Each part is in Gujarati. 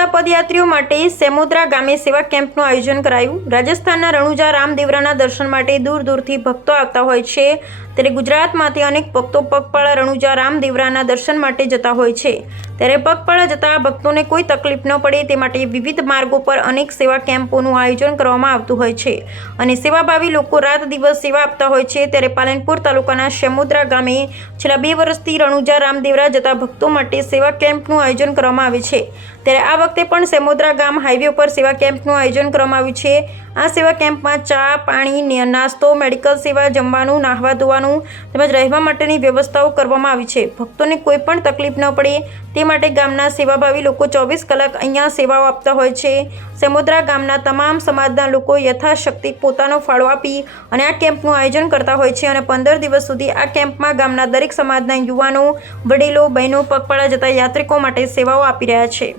આવતા પદયાત્રીઓ માટે સેમોદરા ગામે સેવા કેમ્પનું આયોજન કરાયું। રાજસ્થાનના રણુજા રામદેવરાના દર્શન માટે દૂર દૂરથી ભક્તો આવતા હોય છે, ત્યારે ગુજરાતમાંથી અનેક ભક્તો પગપાળા રણુજા રામદેવરાના દર્શન માટે જતા હોય છે। ત્યારે પગપાળા જતા ભક્તોને કોઈ તકલીફ ન પડે તે માટે વિવિધ માર્ગો પર અનેક સેવા કેમ્પોનું આયોજન કરવામાં આવતું હોય છે અને સેવાભાવી લોકો રાત દિવસ સેવા આપતા હોય છે। ત્યારે પાલનપુર તાલુકાના સેમોદરા ગામે છેલ્લા 2 વર્ષથી રણુજા રામદેવરા જતા ભક્તો માટે સેવા કેમ્પનું આયોજન કરવામાં આવે છે। ત્યારે આ વખતે પણ સેમોદરા ગામ હાઈવે પર સેવા કેમ્પનું આયોજન કરવામાં આવ્યું છે। આ સેવા કેમ્પમાં ચા, પાણી, નાસ્તો, મેડિકલ સેવા, જમવાનું, નાહવા ધોવાનું તેમજ રહેવા માટેની વ્યવસ્થાઓ કરવામાં આવી છે। ભક્તોને કોઈ પણ તકલીફ ન પડે તે માટે ગામના સેવાભાવી લોકો 24 કલાક અહીંયા સેવાઓ આપતા હોય છે। સેમોદરા ગામના તમામ સમાજના લોકો યથાશક્તિ પોતાનો ફાળો આપી અને આ કેમ્પનું આયોજન કરતા હોય છે અને 15 દિવસ સુધી આ કેમ્પમાં ગામના દરેક સમાજના યુવાનો, વડીલો, બહેનો પગપાળા જતા યાત્રિકો માટે સેવાઓ આપી રહ્યા છે।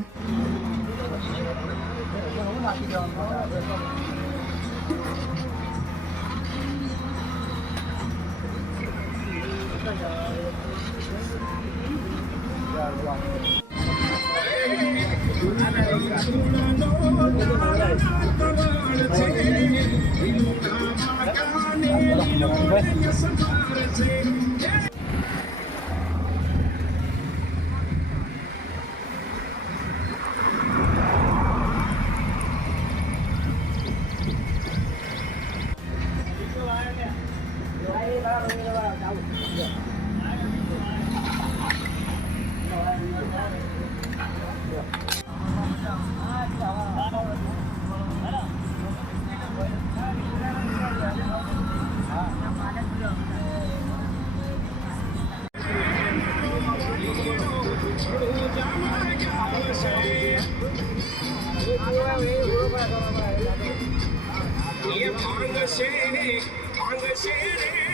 ये भांग शेरे